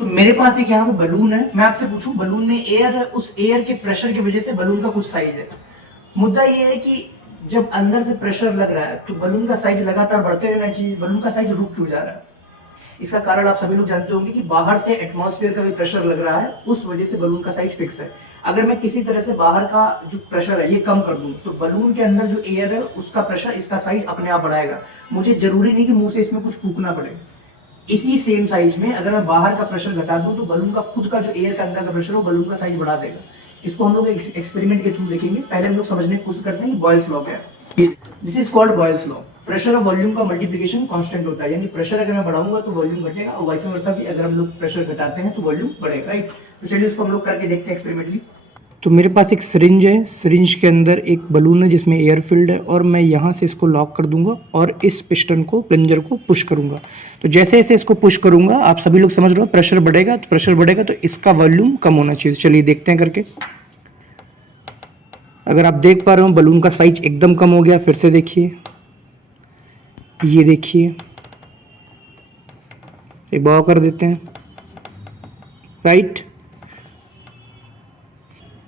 तो मेरे पास एक यहाँ पे बलून है, मैं आपसे पूछूं बलून में एयर है, उस एयर के प्रेशर की वजह से बलून का कुछ साइज है। मुद्दा ये है कि जब अंदर से प्रेशर लग रहा है तो बलून का साइज लगातार बढ़ते रहना चाहिए, बलून का साइज रुक क्यों जा रहा है? इसका कारण आप सभी लोग जानते होंगे कि बाहर से एटमॉस्फेयर का भी प्रेशर लग रहा है, उस वजह से बलून का साइज फिक्स है। अगर मैं किसी तरह से बाहर का जो प्रेशर है ये कम कर दूं तो बलून के अंदर जो एयर है उसका प्रेशर इसका साइज अपने आप बढ़ाएगा। मुझे जरूरी नहीं कि मुंह से इसमें कुछ फूकना पड़े। इसी सेम साइज में अगर मैं बाहर का प्रेशर घटा दूं तो बलून का खुद का जो एयर का अंदर का प्रेशर है वो बलून का साइज बढ़ा देगा। इसको हम लोग एक्सपेरिमेंट के थ्रू देखेंगे। पहले हम लोग समझने की कोशिश करते हैं कि बॉयल्स लॉ क्या है। This is called Boyle's law. Pressure और वॉल्यूम का मल्टीप्लिकेशन कांस्टेंट होता है, यानी प्रेशर अगर मैं बढ़ाऊंगा तो वॉल्यूम घटेगा और वाइस वर्सा भी, अगर हम लोग प्रेशर घटाते हैं तो वॉल्यूम बढ़ेगा, राइट। तो चलिए उसको हम लोग करके देखते हैं एक्सपेरिमेंटली। तो मेरे पास एक सिरिंज है, सिरिंज के अंदर एक बलून है जिसमें एयर फिल्ड है और मैं यहाँ से इसको लॉक कर दूंगा और इस पिस्टन को, प्लंजर को पुश करूंगा। तो जैसे जैसे इसको पुश करूंगा आप सभी लोग समझ रहे हो प्रेशर बढ़ेगा, तो प्रेशर बढ़ेगा तो इसका वॉल्यूम कम होना चाहिए। चलिए देखते हैं करके। अगर आप देख पा रहे हो बलून का साइज एकदम कम हो गया। फिर से देखिए, ये देखिए, एक बार कर देते हैं, राइट।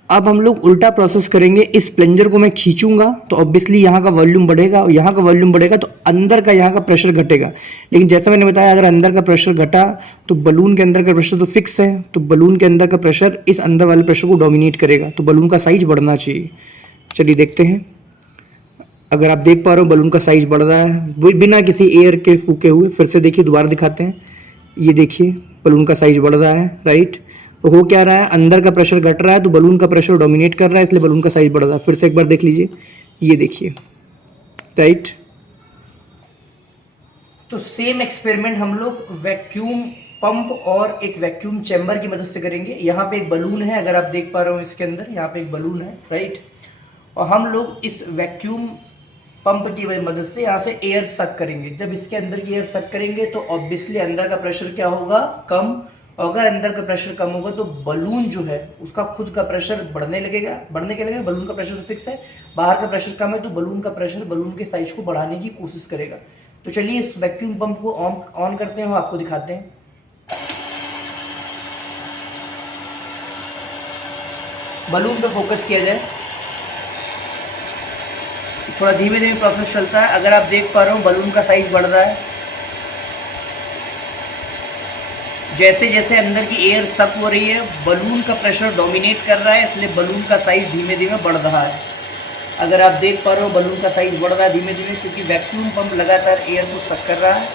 अब हम लोग उल्टा प्रोसेस करेंगे। इस प्लंजर को मैं खींचूंगा तो ऑब्वियसली यहाँ का वॉल्यूम बढ़ेगा और यहाँ का वॉल्यूम बढ़ेगा तो अंदर का यहाँ का प्रेशर घटेगा। लेकिन जैसा मैंने बताया अगर अंदर का प्रेशर घटा तो बलून के अंदर का प्रेशर तो फिक्स है, तो बलून के अंदर का प्रेशर इस अंदर वाले प्रेशर को डोमिनेट करेगा, तो बलून का साइज बढ़ना चाहिए। चलिए देखते हैं। अगर आप देख पा रहे हो बलून का साइज बढ़ रहा है बिना किसी एयर के फूके हुए। फिर से देखिए, दोबारा दिखाते हैं। ये देखिए बलून का साइज बढ़ रहा है, राइट। तो हो क्या रहा है, अंदर का प्रेशर घट रहा है तो बलून का प्रेशर डोमिनेट कर रहा है, इसलिए बलून का साइज बढ़ रहा है। फिर से एक बार देख लीजिए, ये देखिए, राइट। तो सेम एक्सपेरिमेंट हम लोग वैक्यूम पंप और एक वैक्यूम चैम्बर की मदद से करेंगे। यहाँ पे एक बलून है, अगर आप देख पा रहे हो इसके अंदर यहाँ पे एक बलून है, राइट। और हम लोग इस वैक्यूम पंप की मदद से यहाँ से एयर सक करेंगे। जब इसके अंदर की एयर सक करेंगे तो ऑब्वियसली अंदर का प्रेशर क्या होगा, कम। और अगर अंदर का प्रेशर कम होगा तो बलून जो है उसका खुद का प्रेशर बढ़ने लगेगा, बढ़ने के लगेगा। बलून का प्रेशर तो फिक्स है, बाहर का प्रेशर कम है तो बलून का प्रेशर बलून के साइज को बढ़ाने की कोशिश करेगा। तो चलिए इस वैक्यूम पंप को ऑन करते हैं और आपको दिखाते हैं। बलून पे फोकस किया जाए, थोड़ा धीमे धीमे प्रोसेस चलता है। अगर आप देख पा रहे हो बलून का साइज बढ़ रहा है, जैसे जैसे अंदर की एयर सक हो रही है बलून का प्रेशर डोमिनेट कर रहा है, इसलिए बलून का साइज धीमे धीमे बढ़ रहा है। अगर आप देख पा रहे हो बलून का साइज बढ़ रहा है धीमे धीमे, क्योंकि वैक्यूम पंप लगातार एयर को सक कर रहा है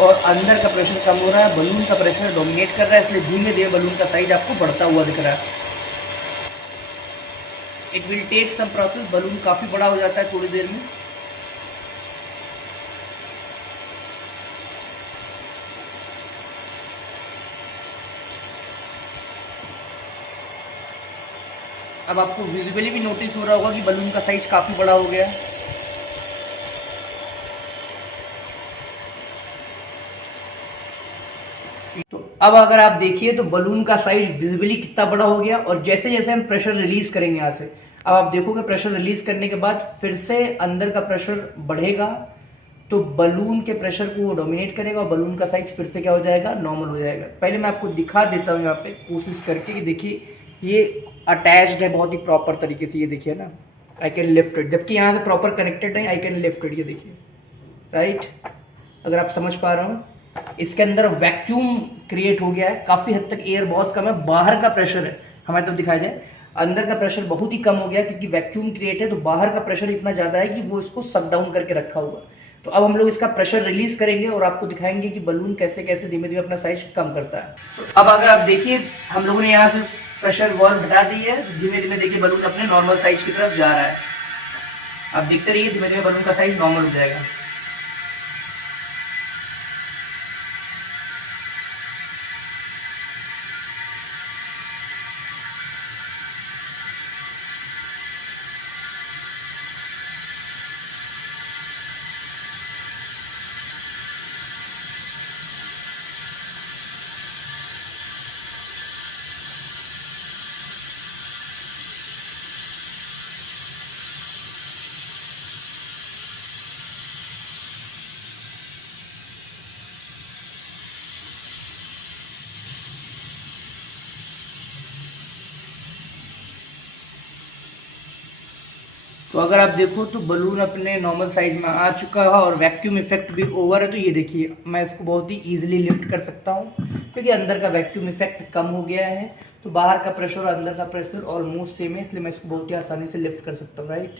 और अंदर का प्रेशर कम हो रहा है, बलून का प्रेशर डोमिनेट कर रहा है, इसलिए धीमे धीमे बलून का साइज आपको बढ़ता हुआ दिख रहा है। It will take some process, balloon काफी बड़ा हो जाता है थोड़ी देर में। अब आपको विजिबली भी नोटिस हो रहा होगा कि बलून का साइज काफी बड़ा हो गया है। तो अब अगर आप देखिए तो बलून का साइज विजिबली कितना बड़ा हो गया। और जैसे जैसे हम प्रेशर रिलीज करेंगे यहाँ से, अब आप देखोगे प्रेशर रिलीज करने के बाद फिर से अंदर का प्रेशर बढ़ेगा तो बलून के प्रेशर को वो डोमिनेट करेगा और बलून का साइज फिर से क्या हो जाएगा, नॉर्मल हो जाएगा। पहले मैं आपको दिखा देता हूँ यहाँ पे कोशिश करके कि देखिए ये अटैच्ड है बहुत ही प्रॉपर तरीके से, ये देखिए ना, आई कैन लिफ्ट इट, जबकि यहाँ से प्रॉपर कनेक्टेड नहीं, आई कैन लिफ्ट इट, ये देखिए, राइट। अगर आप समझ पा रहे हो इसके अंदर वैक्यूम क्रिएट हो गया है, काफी हद तक एयर बहुत कम है, बाहर का प्रेशर है, हमारी तरफ दिखाया जाए, अंदर का प्रेशर बहुत ही कम हो गया क्योंकि वैक्यूम क्रिएट है, तो बाहर का प्रेशर इतना ज्यादा है कि वो इसको सक डाउन करके रखा हुआ। तो अब हम लोग इसका प्रेशर रिलीज करेंगे और आपको दिखाएंगे कि बलून कैसे कैसे धीमे धीमे अपना साइज कम करता है। तो अब अगर आप देखिए हम लोगों ने यहाँ से प्रेशर वॉल्व हटा दी है, धीमे धीमे देखिए बलून अपने नॉर्मल साइज की तरफ जा रहा है। आप देखते रहिए धीमे धीमे बलून का साइज नॉर्मल हो जाएगा। तो अगर आप देखो तो बलून अपने नॉर्मल साइज में आ चुका है और वैक्यूम इफेक्ट भी ओवर है। तो ये देखिए मैं इसको बहुत ही ईजिली लिफ्ट कर सकता हूँ क्योंकि अंदर का वैक्यूम इफेक्ट कम हो गया है। तो बाहर का प्रेशर और अंदर का प्रेशर ऑलमोस्ट सेम है, इसलिए मैं इसको बहुत ही आसानी से लिफ्ट कर सकता हूँ, राइट।